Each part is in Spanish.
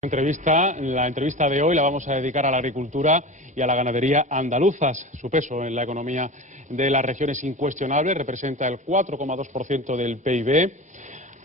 La entrevista de hoy la vamos a dedicar a la agricultura y a la ganadería andaluzas. Su peso en la economía de la región es incuestionable, representa el 4,2% del PIB.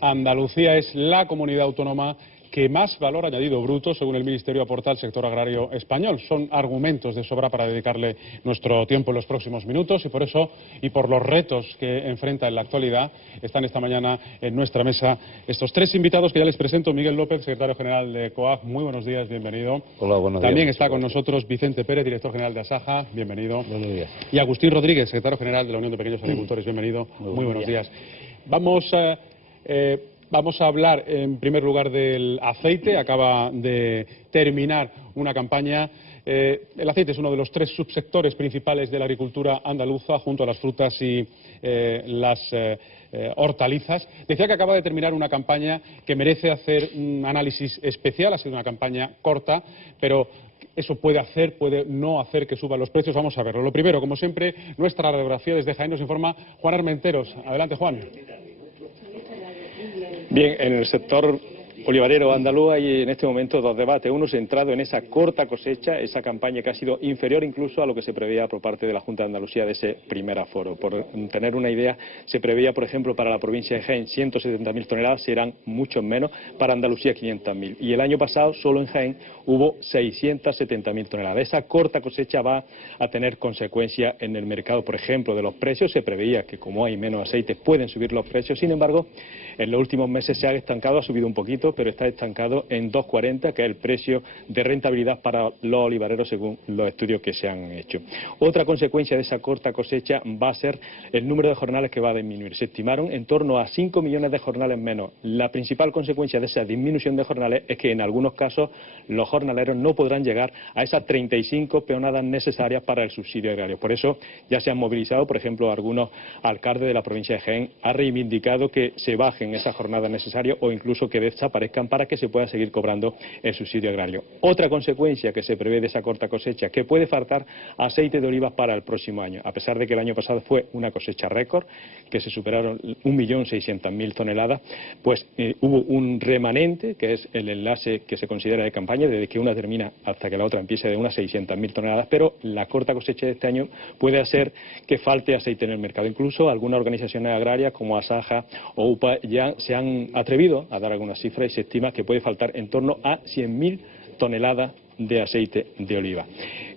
Andalucía es la comunidad autónoma que más valor añadido bruto, según el Ministerio, aporta al sector agrario español. Son argumentos de sobra para dedicarle nuestro tiempo en los próximos minutos y por eso, y por los retos que enfrenta en la actualidad, están esta mañana en nuestra mesa estos tres invitados que ya les presento. Miguel López, secretario general de COAG, muy buenos días, bienvenido. Hola, buenos días. También está con nosotros Vicente Pérez, director general de Asaja, bienvenido. Buenos días. Y Agustín Rodríguez, secretario general de la Unión de Pequeños Agricultores, bienvenido. Muy buenos días. Vamos a hablar en primer lugar del aceite. Acaba de terminar una campaña. El aceite es uno de los tres subsectores principales de la agricultura andaluza, junto a las frutas y las hortalizas. Decía que acaba de terminar una campaña que merece hacer un análisis especial. Ha sido una campaña corta, pero eso puede no hacer que suban los precios. Vamos a verlo. Lo primero, como siempre, nuestra radiografía desde Jaén nos informa Juan Armenteros. Adelante, Juan. Bien, en el sector olivarero andaluz hay en este momento dos debates. Uno centrado en esa corta cosecha, esa campaña que ha sido inferior incluso a lo que se preveía por parte de la Junta de Andalucía de ese primer aforo. Por tener una idea, se preveía, por ejemplo, para la provincia de Jaén 170.000 toneladas, serán mucho menos, para Andalucía 500.000. Y el año pasado, solo en Jaén, hubo 670.000 toneladas. Esa corta cosecha va a tener consecuencias en el mercado, por ejemplo, de los precios. Se preveía que como hay menos aceite pueden subir los precios. Sin embargo, en los últimos meses se ha estancado, ha subido un poquito, pero está estancado en 2,40, que es el precio de rentabilidad para los olivareros según los estudios que se han hecho. Otra consecuencia de esa corta cosecha va a ser el número de jornales que va a disminuir. Se estimaron en torno a 5 millones de jornales menos. La principal consecuencia de esa disminución de jornales es que en algunos casos los jornaleros no podrán llegar a esas 35 peonadas necesarias para el subsidio agrario. Por eso ya se han movilizado, por ejemplo, algunos alcaldes de la provincia de Jaén han reivindicado que se bajen esas jornadas necesarias o incluso que desaparezcan para que se pueda seguir cobrando el subsidio agrario. Otra consecuencia que se prevé de esa corta cosecha, que puede faltar aceite de olivas para el próximo año, a pesar de que el año pasado fue una cosecha récord, que se superaron 1.600.000 toneladas, pues hubo un remanente, que es el enlace que se considera de campaña, desde que una termina hasta que la otra empiece, de unas 600.000 toneladas, pero la corta cosecha de este año puede hacer que falte aceite en el mercado. Incluso algunas organizaciones agrarias como Asaja o UPA ya se han atrevido a dar algunas cifras y se estima que puede faltar en torno a 100.000 toneladas de aceite de oliva.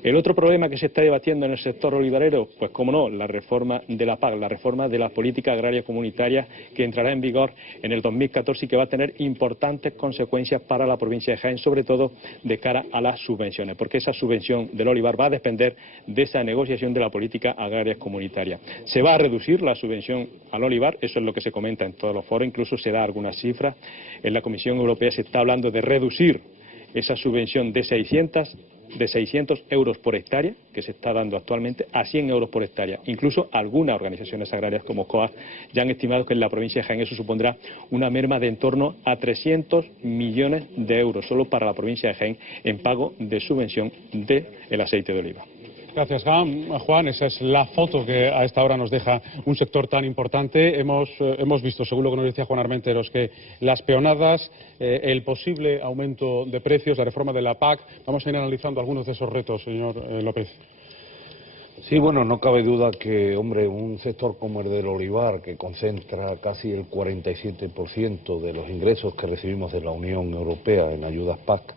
El otro problema que se está debatiendo en el sector olivarero, pues como no, la reforma de la PAC, la reforma de la política agraria comunitaria, que entrará en vigor en el 2014 y que va a tener importantes consecuencias para la provincia de Jaén, sobre todo de cara a las subvenciones, porque esa subvención del olivar va a depender de esa negociación de la política agraria comunitaria. Se va a reducir la subvención al olivar, eso es lo que se comenta en todos los foros, incluso se da algunas cifras. En la Comisión Europea se está hablando de reducir esa subvención de 600 euros por hectárea, que se está dando actualmente, a 100 euros por hectárea. Incluso algunas organizaciones agrarias como COAG ya han estimado que en la provincia de Jaén eso supondrá una merma de en torno a 300 millones de euros solo para la provincia de Jaén en pago de subvención del aceite de oliva. Gracias, Juan. Esa es la foto que a esta hora nos deja un sector tan importante. Hemos visto, según lo que nos decía Juan Armenteros, que las peonadas, el posible aumento de precios, la reforma de la PAC. Vamos a ir analizando algunos de esos retos, señor López. Sí, bueno, no cabe duda que, hombre, un sector como el del olivar, que concentra casi el 47% de los ingresos que recibimos de la Unión Europea en ayudas PAC,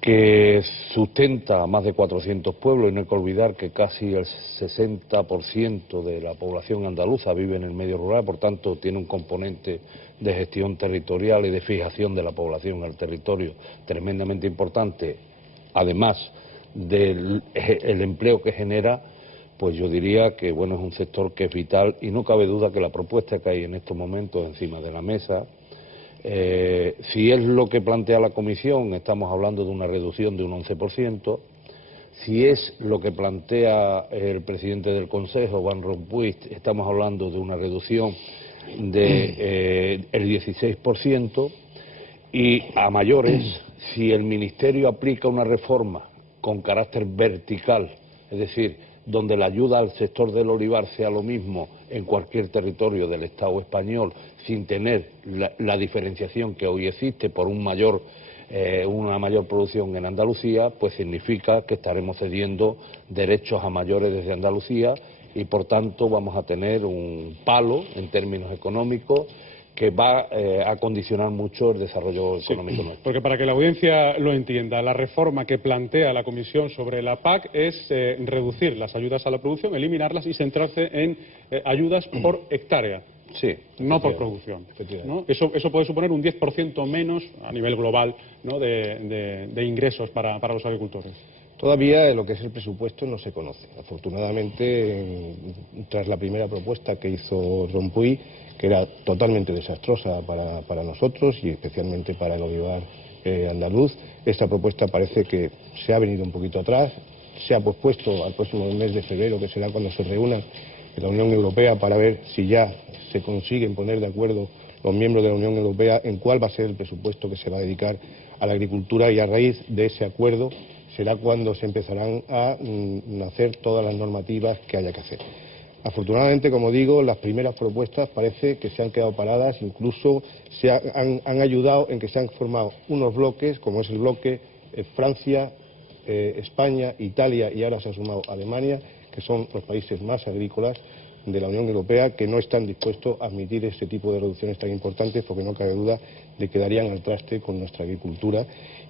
que sustenta a más de 400 pueblos, y no hay que olvidar que casi el 60% de la población andaluza vive en el medio rural, por tanto tiene un componente de gestión territorial y de fijación de la población al territorio tremendamente importante, además del empleo que genera. Pues yo diría que bueno, es un sector que es vital, y no cabe duda que la propuesta que hay en estos momentos encima de la mesa, si es lo que plantea la Comisión, estamos hablando de una reducción de un 11%, si es lo que plantea el presidente del Consejo, Van Rompuy, estamos hablando de una reducción del 16%, y a mayores, si el Ministerio aplica una reforma con carácter vertical, es decir, donde la ayuda al sector del olivar sea lo mismo en cualquier territorio del Estado español, sin tener la diferenciación que hoy existe por un mayor una mayor producción en Andalucía, pues significa que estaremos cediendo derechos a mayores desde Andalucía y por tanto vamos a tener un palo en términos económicos que va a condicionar mucho el desarrollo económico nuestro. Porque para que la audiencia lo entienda, la reforma que plantea la Comisión sobre la PAC es reducir las ayudas a la producción, eliminarlas y centrarse en ayudas por hectárea. Sí, no por producción, ¿no? Eso puede suponer un 10% menos a nivel global, ¿no?, de ingresos para los agricultores. Todavía lo que es el presupuesto no se conoce. Afortunadamente, tras la primera propuesta que hizo Rompuy, que era totalmente desastrosa para nosotros y especialmente para el olivar andaluz, esta propuesta parece que se ha venido un poquito atrás, se ha pospuesto al próximo mes de febrero, que será cuando se reúnan en la Unión Europea para ver si ya se consiguen poner de acuerdo los miembros de la Unión Europea en cuál va a ser el presupuesto que se va a dedicar a la agricultura, y a raíz de ese acuerdo será cuando se empezarán a hacer todas las normativas que haya que hacer. Afortunadamente, como digo, las primeras propuestas parece que se han quedado paradas, incluso han ayudado en que se han formado unos bloques, como es el bloque Francia, España, Italia y ahora se ha sumado Alemania, que son los países más agrícolas de la Unión Europea, que no están dispuestos a admitir este tipo de reducciones tan importantes, porque no cabe duda de que darían al traste con nuestra agricultura.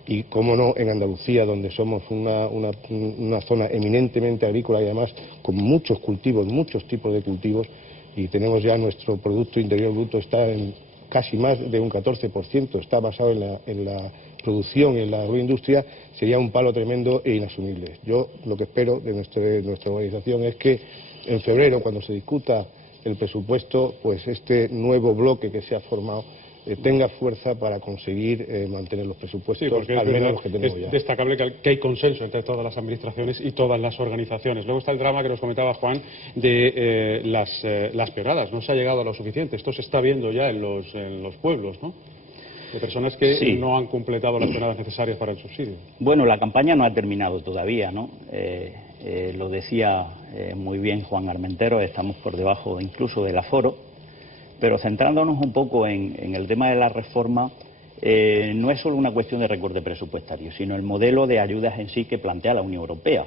Y, cómo no, en Andalucía, donde somos una zona eminentemente agrícola y además con muchos cultivos, muchos tipos de cultivos, y tenemos ya nuestro Producto Interior Bruto está en casi más de un 14%, está basado en la producción y en la agroindustria, sería un palo tremendo e inasumible. Yo lo que espero de nuestra organización es que en febrero, cuando se discuta el presupuesto, pues este nuevo bloque que se ha formado tenga fuerza para conseguir mantener los presupuestos, sí, al menos los que tenemos ya. Es destacable que hay consenso entre todas las administraciones y todas las organizaciones. Luego está el drama que nos comentaba Juan de las peoradas. No se ha llegado a lo suficiente. Esto se está viendo ya en los pueblos, ¿no?, de personas que sí, no han completado las peoradas necesarias para el subsidio. Bueno, la campaña no ha terminado todavía, ¿no? Lo decía muy bien Juan Armentero, estamos por debajo incluso del aforo, pero centrándonos un poco en el tema de la reforma, no es solo una cuestión de recorte presupuestario, sino el modelo de ayudas en sí que plantea la Unión Europea,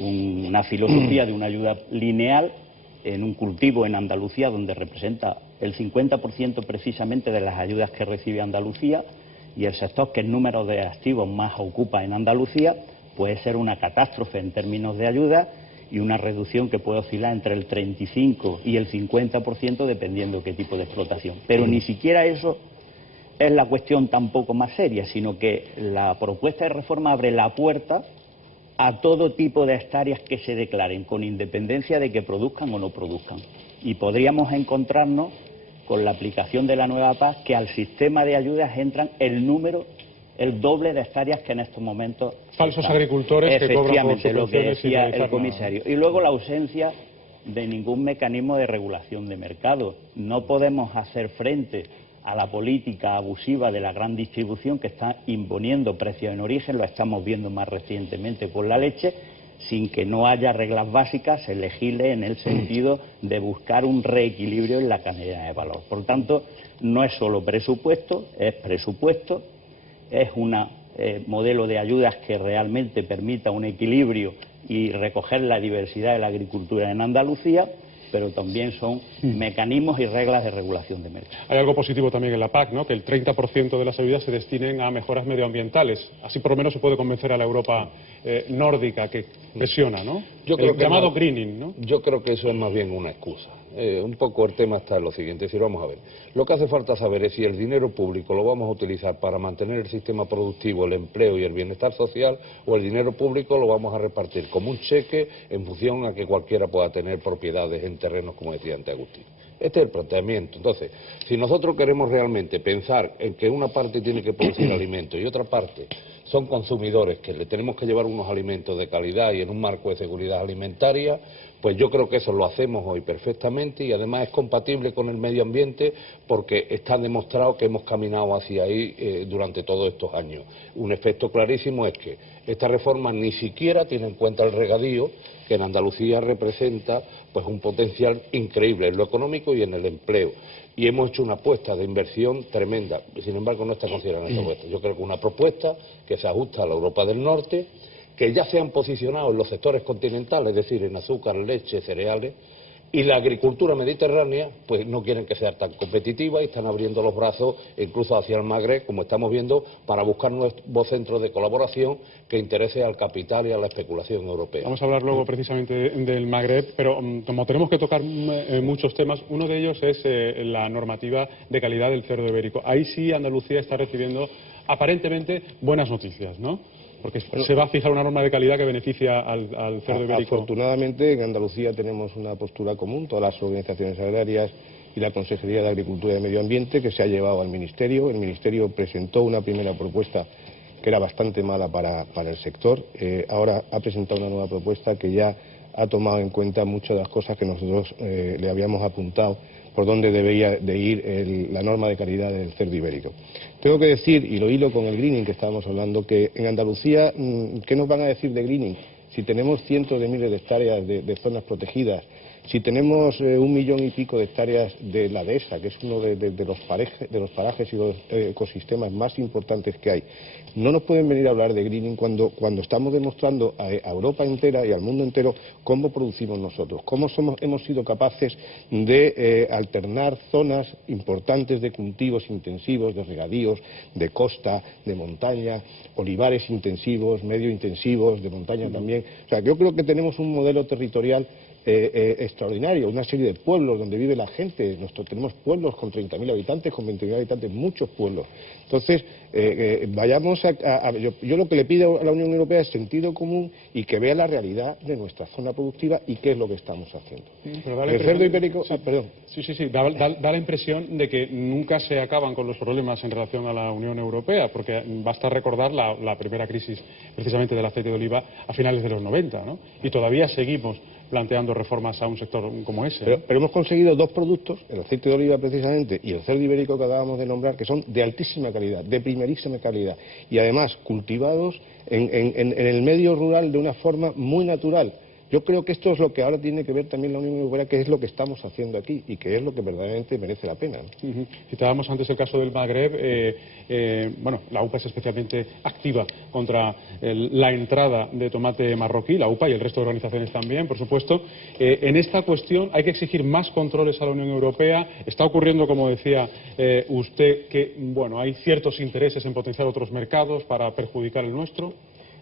una filosofía de una ayuda lineal en un cultivo en Andalucía donde representa el 50% precisamente de las ayudas que recibe Andalucía, y el sector que el número de activos más ocupa en Andalucía puede ser una catástrofe en términos de ayuda y una reducción que puede oscilar entre el 35 y el 50% dependiendo qué tipo de explotación. Pero ni siquiera eso es la cuestión tampoco más seria, sino que la propuesta de reforma abre la puerta a todo tipo de hectáreas que se declaren, con independencia de que produzcan o no produzcan. Y podríamos encontrarnos con la aplicación de la nueva PAC que al sistema de ayudas entran el doble de hectáreas que en estos momentos falsos están. agricultores que cobran por Efectivamente, lo que decía el nada. comisario. Y luego la ausencia de ningún mecanismo de regulación de mercado. No podemos hacer frente a la política abusiva de la gran distribución que está imponiendo precios en origen, lo estamos viendo más recientemente con la leche, sin que no haya reglas básicas, se legisle en el sentido de buscar un reequilibrio en la cadena de valor. Por tanto, no es solo presupuesto, es un modelo de ayudas que realmente permita un equilibrio y recoger la diversidad de la agricultura en Andalucía, pero también son mecanismos y reglas de regulación de mercado. Hay algo positivo también en la PAC, ¿no?, que el 30% de las ayudas se destinen a mejoras medioambientales. Así por lo menos se puede convencer a la Europa nórdica que presiona, ¿no? Yo creo el que llamado no, greening, ¿no? Yo creo que eso es más bien una excusa. Un poco el tema está en lo siguiente, es decir, vamos a ver, lo que hace falta saber es si el dinero público lo vamos a utilizar para mantener el sistema productivo, el empleo y el bienestar social, o el dinero público lo vamos a repartir como un cheque en función a que cualquiera pueda tener propiedades en terrenos, como decía antes Agustín. Este es el planteamiento. Entonces, si nosotros queremos realmente pensar en que una parte tiene que producir alimentos y otra parte son consumidores que le tenemos que llevar unos alimentos de calidad y en un marco de seguridad alimentaria, Pues yo creo que eso lo hacemos hoy perfectamente y además es compatible con el medio ambiente porque está demostrado que hemos caminado hacia ahí durante todos estos años. Un efecto clarísimo es que esta reforma ni siquiera tiene en cuenta el regadío, que en Andalucía representa pues un potencial increíble en lo económico y en el empleo. Y hemos hecho una apuesta de inversión tremenda, sin embargo no está considerada esta apuesta. Yo creo que una propuesta que se ajusta a la Europa del Norte, que ya se han posicionado en los sectores continentales, es decir, en azúcar, leche, cereales, y la agricultura mediterránea, pues no quieren que sea tan competitiva y están abriendo los brazos incluso hacia el Magreb, como estamos viendo, para buscar nuevos centros de colaboración que interese al capital y a la especulación europea. Vamos a hablar luego precisamente del Magreb, pero como tenemos que tocar muchos temas, uno de ellos es la normativa de calidad del cerdo ibérico. Ahí sí Andalucía está recibiendo aparentemente buenas noticias, ¿no? Porque se va a fijar una norma de calidad que beneficia al cerdo ibérico. Afortunadamente en Andalucía tenemos una postura común, todas las organizaciones agrarias y la Consejería de Agricultura y Medio Ambiente, que se ha llevado al Ministerio. El Ministerio presentó una primera propuesta que era bastante mala para el sector. Ahora ha presentado una nueva propuesta que ya ha tomado en cuenta muchas de las cosas que nosotros le habíamos apuntado por dónde debería de ir la norma de calidad del cerdo ibérico. Tengo que decir, y lo hilo con el greening que estábamos hablando, que en Andalucía, ¿qué nos van a decir de greening? Si tenemos cientos de miles de hectáreas de zonas protegidas, si tenemos 1 millón y pico de hectáreas de la dehesa, que es uno de los parajes y los ecosistemas más importantes que hay, no nos pueden venir a hablar de greening cuando estamos demostrando a Europa entera y al mundo entero cómo producimos nosotros, cómo hemos sido capaces de alternar zonas importantes de cultivos intensivos, de regadíos, de costa, de montaña, olivares intensivos, medio intensivos, de montaña también. O sea, yo creo que tenemos un modelo territorial extraordinario, una serie de pueblos donde vive la gente. Tenemos pueblos con 30.000 habitantes, con 20.000 habitantes, muchos pueblos. Entonces, vayamos yo lo que le pido a la Unión Europea es sentido común y que vea la realidad de nuestra zona productiva y qué es lo que estamos haciendo. El cerdo ibérico, perdón. Sí, da la impresión de que nunca se acaban con los problemas en relación a la Unión Europea, porque basta recordar la primera crisis precisamente del aceite de oliva a finales de los 90, ¿no? Y todavía seguimos planteando reformas a un sector como ese. Pero hemos conseguido dos productos, el aceite de oliva precisamente y el cerdo ibérico que acabamos de nombrar, que son de altísima calidad, de primerísima calidad y además cultivados en el medio rural de una forma muy natural. Yo creo que esto es lo que ahora tiene que ver también la Unión Europea, que es lo que estamos haciendo aquí y que es lo que verdaderamente merece la pena. Citábamos antes el caso del Magreb. La UPA es especialmente activa contra la entrada de tomate marroquí, la UPA y el resto de organizaciones también, por supuesto. En esta cuestión hay que exigir más controles a la Unión Europea. Está ocurriendo, como decía usted, que hay ciertos intereses en potenciar otros mercados para perjudicar el nuestro.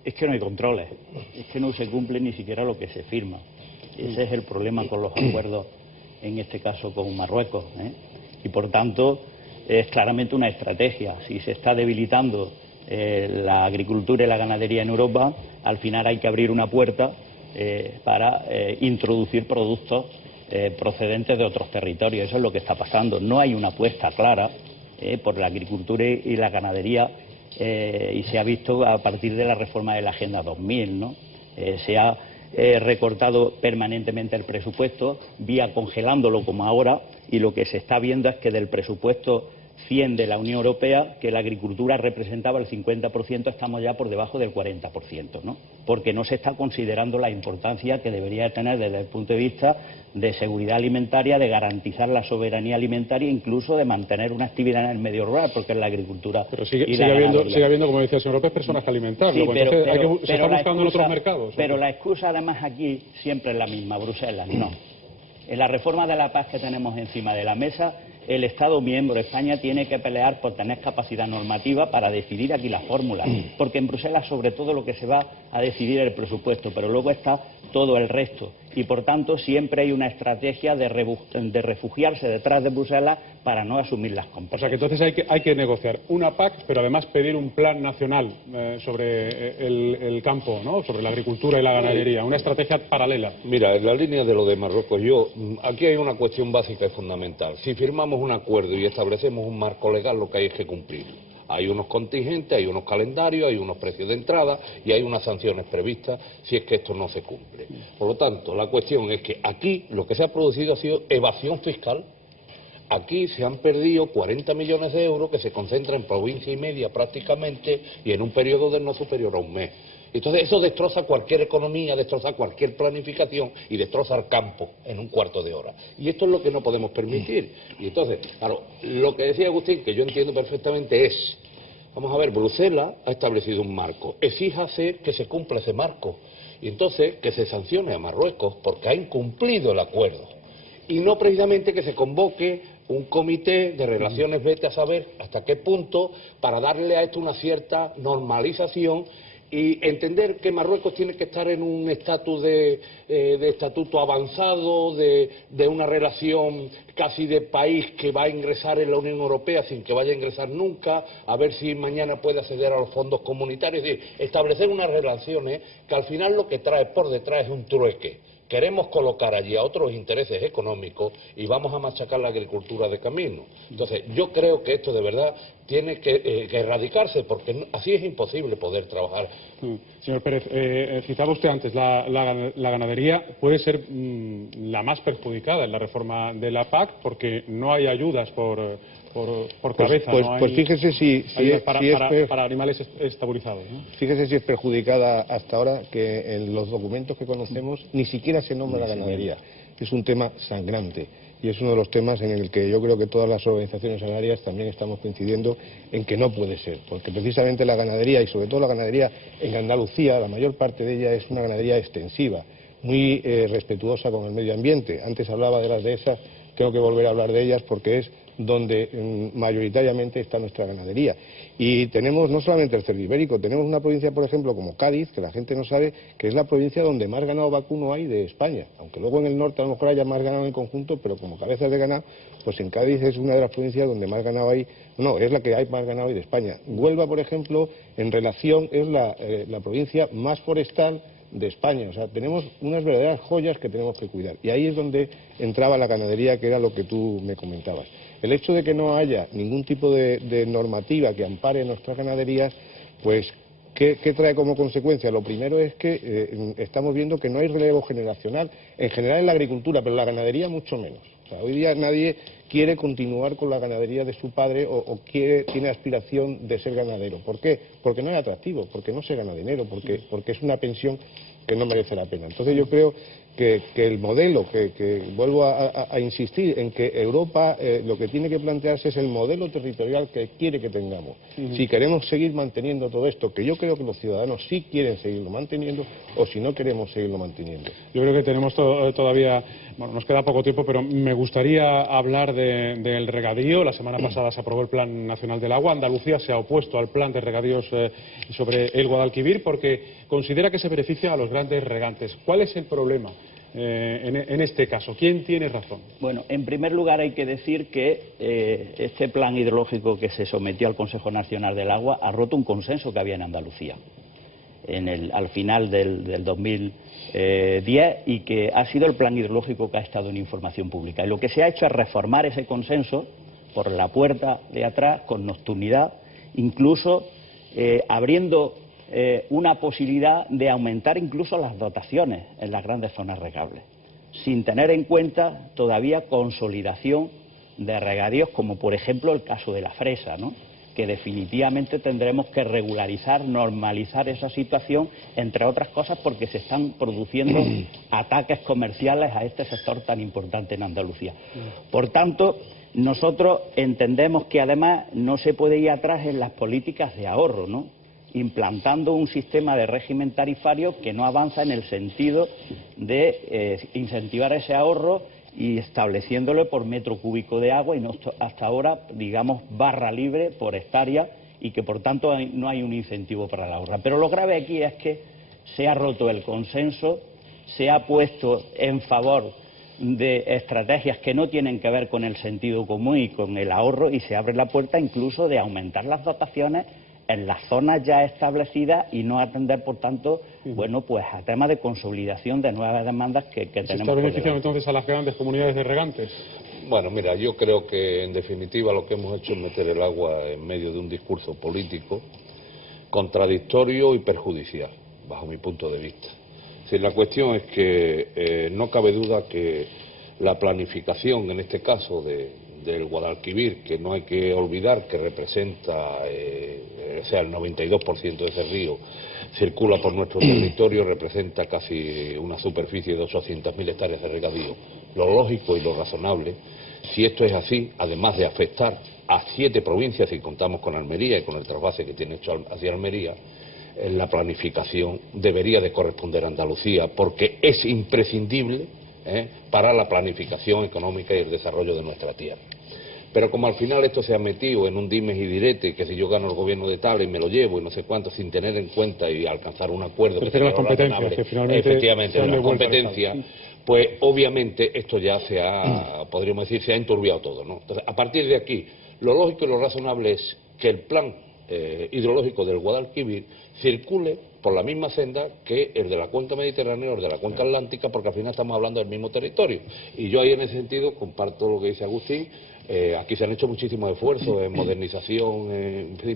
Es que no hay controles, es que no se cumple ni siquiera lo que se firma. Ese es el problema con los acuerdos, en este caso con Marruecos, Y por tanto es claramente una estrategia. Si se está debilitando la agricultura y la ganadería en Europa, al final hay que abrir una puerta para introducir productos procedentes de otros territorios. Eso es lo que está pasando. No hay una apuesta clara por la agricultura y la ganadería. Y se ha visto a partir de la reforma de la Agenda 2000, ¿no? Se ha recortado permanentemente el presupuesto, vía congelándolo como ahora, y lo que se está viendo es que del presupuesto 100 de la Unión Europea, que la agricultura representaba el 50%, estamos ya por debajo del 40%, ¿no? Porque no se está considerando la importancia que debería tener desde el punto de vista de seguridad alimentaria, de garantizar la soberanía alimentaria, incluso de mantener una actividad en el medio rural, porque es la agricultura. Pero sigue habiendo, como decía el señor López, personas que alimentar. Sí, se está buscando en otros mercados. Pero la excusa además aquí siempre es la misma, Bruselas, no. En la reforma de la PAC que tenemos encima de la mesa, el Estado miembro, España, tiene que pelear por tener capacidad normativa para decidir aquí la fórmula, porque en Bruselas sobre todo lo que se va a decidir es el presupuesto, pero luego está todo el resto, y por tanto siempre hay una estrategia de refugiarse detrás de Bruselas para no asumir las competencias. O sea que entonces hay que negociar una PAC, pero además pedir un plan nacional sobre el campo, ¿no? Sobre la agricultura y la ganadería, una estrategia paralela. Mira, en la línea de lo de Marruecos, aquí hay una cuestión básica y fundamental. Si firmamos un acuerdo y establecemos un marco legal, lo que hay es que cumplir. Hay unos contingentes, hay unos calendarios, hay unos precios de entrada y hay unas sanciones previstas si es que esto no se cumple. Por lo tanto, la cuestión es que aquí lo que se ha producido ha sido evasión fiscal. Aquí se han perdido 40 millones de euros que se concentran en provincia y media prácticamente y en un periodo de no superior a un mes. Entonces eso destroza cualquier economía, destroza cualquier planificación y destroza el campo en un cuarto de hora. Y esto es lo que no podemos permitir. Y entonces, claro, lo que decía Agustín, que yo entiendo perfectamente es, vamos a ver, Bruselas ha establecido un marco, exíjase que se cumpla ese marco. Y entonces que se sancione a Marruecos porque ha incumplido el acuerdo. Y no precisamente que se convoque un comité de relaciones, vete a saber hasta qué punto, para darle a esto una cierta normalización y entender que Marruecos tiene que estar en un estatus de estatuto avanzado, de una relación casi de país que va a ingresar en la Unión Europea sin que vaya a ingresar nunca, a ver si mañana puede acceder a los fondos comunitarios, es decir, establecer unas relaciones que al final lo que trae por detrás es un trueque. Queremos colocar allí a otros intereses económicos y vamos a machacar la agricultura de camino. Entonces, yo creo que esto de verdad tiene que erradicarse, porque así es imposible poder trabajar. Señor Pérez, citaba usted antes, la ganadería puede ser la más perjudicada en la reforma de la PAC porque no hay ayudas por cabeza. Pues, no hay pues fíjese si para animales estabilizados, ¿no? Fíjese si es perjudicada hasta ahora que en los documentos que conocemos ni siquiera se nombra la ganadería. Es un tema sangrante y es uno de los temas en el que yo creo que todas las organizaciones agrarias también estamos coincidiendo en que no puede ser, porque precisamente la ganadería y sobre todo la ganadería en Andalucía, la mayor parte de ella es una ganadería extensiva, muy respetuosa con el medio ambiente. Antes hablaba de las dehesas, tengo que volver a hablar de ellas porque es donde mayoritariamente está nuestra ganadería. Y tenemos no solamente el cerdo ibérico, tenemos una provincia, por ejemplo, como Cádiz, que la gente no sabe, que es la provincia donde más ganado vacuno hay de España. Aunque luego en el norte a lo mejor haya más ganado en conjunto, pero como cabezas de ganado, pues en Cádiz es una de las provincias donde más ganado hay, no, es la que hay más ganado hoy de España. Huelva, por ejemplo, en relación es la provincia más forestal de España. O sea, tenemos unas verdaderas joyas que tenemos que cuidar. Y ahí es donde entraba la ganadería, que era lo que tú me comentabas. El hecho de que no haya ningún tipo de normativa que ampare nuestras ganaderías, pues, ¿qué trae como consecuencia? Lo primero es que estamos viendo que no hay relevo generacional, en general en la agricultura, pero en la ganadería mucho menos. O sea, hoy día nadie quiere continuar con la ganadería de su padre o tiene aspiración de ser ganadero. ¿Por qué? Porque no es atractivo, porque no se gana dinero, porque es una pensión que no merece la pena. Entonces yo creo que el modelo, que vuelvo a insistir en que Europa lo que tiene que plantearse es el modelo territorial que quiere que tengamos. Si queremos seguir manteniendo todo esto, que yo creo que los ciudadanos sí quieren seguirlo manteniendo, o si no queremos seguirlo manteniendo. Yo creo que tenemos todavía, bueno, nos queda poco tiempo, pero me gustaría hablar del regadío. La semana pasada se aprobó el Plan Nacional del Agua. Andalucía se ha opuesto al plan de regadíos sobre el Guadalquivir porque considera que se beneficia a los grandes regantes. ¿Cuál es el problema en este caso? ¿Quién tiene razón? Bueno, en primer lugar hay que decir que este plan hidrológico que se sometió al Consejo Nacional del Agua ha roto un consenso que había en Andalucía al final del 2010 y que ha sido el plan hidrológico que ha estado en información pública. Y lo que se ha hecho es reformar ese consenso por la puerta de atrás, con nocturnidad, incluso abriendo una posibilidad de aumentar incluso las dotaciones en las grandes zonas regables, sin tener en cuenta todavía consolidación de regadíos, como por ejemplo el caso de la fresa, ¿no?, que definitivamente tendremos que regularizar, normalizar esa situación, entre otras cosas porque se están produciendo ataques comerciales a este sector tan importante en Andalucía. Por tanto, nosotros entendemos que además no se puede ir atrás en las políticas de ahorro, ¿no?, implantando un sistema de régimen tarifario que no avanza en el sentido de incentivar ese ahorro y estableciéndolo por metro cúbico de agua y no hasta ahora, digamos, barra libre por hectárea, y que por tanto no hay un incentivo para el ahorro. Pero lo grave aquí es que se ha roto el consenso, se ha puesto en favor de estrategias que no tienen que ver con el sentido común y con el ahorro, y se abre la puerta incluso de aumentar las dotaciones en las zonas ya establecidas y no atender, por tanto, bueno, pues a temas de consolidación de nuevas demandas que tenemos. ¿Se está beneficiando entonces a las grandes comunidades de regantes? Bueno, mira, yo creo que en definitiva lo que hemos hecho es meter el agua en medio de un discurso político contradictorio y perjudicial, bajo mi punto de vista. Si la cuestión es que no cabe duda que la planificación, en este caso del Guadalquivir, que no hay que olvidar que representa, o sea, el 92% de ese río circula por nuestro territorio, representa casi una superficie de 800.000 hectáreas de regadío. Lo lógico y lo razonable, si esto es así, además de afectar a 7 provincias, si contamos con Almería y con el trasvase que tiene hecho hacia Almería, la planificación debería de corresponder a Andalucía, porque es imprescindible para la planificación económica y el desarrollo de nuestra tierra. Pero como al final esto se ha metido en un dimes y direte, que si yo gano el gobierno de tal y me lo llevo y no sé cuánto, sin tener en cuenta y alcanzar un acuerdo... Pero las competencias, que finalmente efectivamente, las competencias, pues obviamente esto ya podríamos decir, se ha enturbiado todo, ¿no? Entonces, a partir de aquí, lo lógico y lo razonable es que el plan hidrológico del Guadalquivir circule por la misma senda que el de la cuenca mediterránea o el de la cuenca atlántica, porque al final estamos hablando del mismo territorio. Y yo ahí en ese sentido comparto lo que dice Agustín. Aquí se han hecho muchísimos esfuerzos en modernización,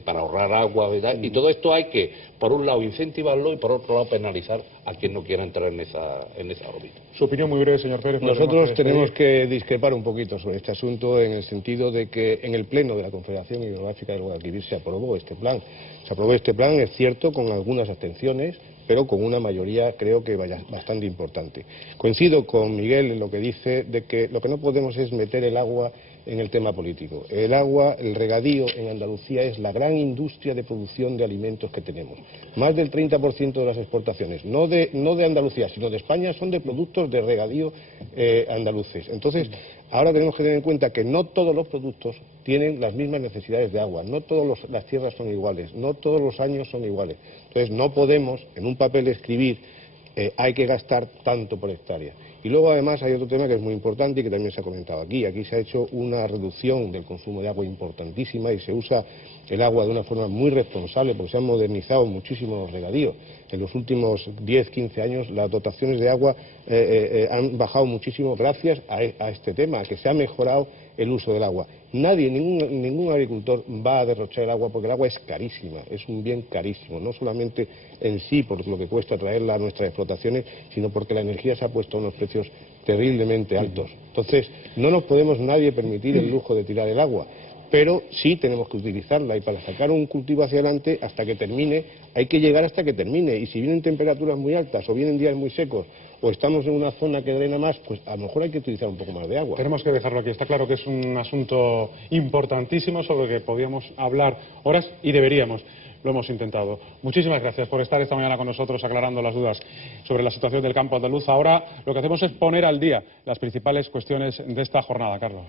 para ahorrar agua, ¿verdad? Y todo esto hay que, por un lado, incentivarlo y por otro lado, penalizar a quien no quiera entrar en esa órbita. Su opinión muy breve, señor Pérez. Nosotros tenemos que discrepar un poquito sobre este asunto, en el sentido de que en el pleno de la Confederación Hidrográfica del Guadalquivir se aprobó este plan. Se aprobó este plan, es cierto, con algunas abstenciones, pero con una mayoría creo que bastante importante. Coincido con Miguel en lo que dice de que lo que no podemos es meter el agua en el tema político. El agua, el regadío en Andalucía es la gran industria de producción de alimentos que tenemos. Más del 30% de las exportaciones, no de Andalucía, sino de España, son de productos de regadío andaluces. Entonces, ahora tenemos que tener en cuenta que no todos los productos tienen las mismas necesidades de agua, no todas las tierras son iguales, no todos los años son iguales. Entonces, no podemos en un papel escribir hay que gastar tanto por hectárea. Y luego, además, hay otro tema que es muy importante y que también se ha comentado aquí. Aquí se ha hecho una reducción del consumo de agua importantísima y se usa el agua de una forma muy responsable, porque se han modernizado muchísimo los regadíos. En los últimos 10, 15 años las dotaciones de agua han bajado muchísimo gracias a este tema, a que se ha mejorado el uso del agua. Nadie, ningún agricultor va a derrochar el agua, porque el agua es carísima, es un bien carísimo, no solamente en sí por lo que cuesta traerla a nuestras explotaciones, sino porque la energía se ha puesto a unos precios terriblemente altos. Entonces, no nos podemos nadie permitir el lujo de tirar el agua, pero sí tenemos que utilizarla, y para sacar un cultivo hacia adelante, hasta que termine, hay que llegar hasta que termine, y si vienen temperaturas muy altas o vienen días muy secos o estamos en una zona que drena más, pues a lo mejor hay que utilizar un poco más de agua. Tenemos que dejarlo aquí. Está claro que es un asunto importantísimo sobre el que podríamos hablar horas y deberíamos. Lo hemos intentado. Muchísimas gracias por estar esta mañana con nosotros aclarando las dudas sobre la situación del campo andaluz. Ahora lo que hacemos es poner al día las principales cuestiones de esta jornada, Carlos.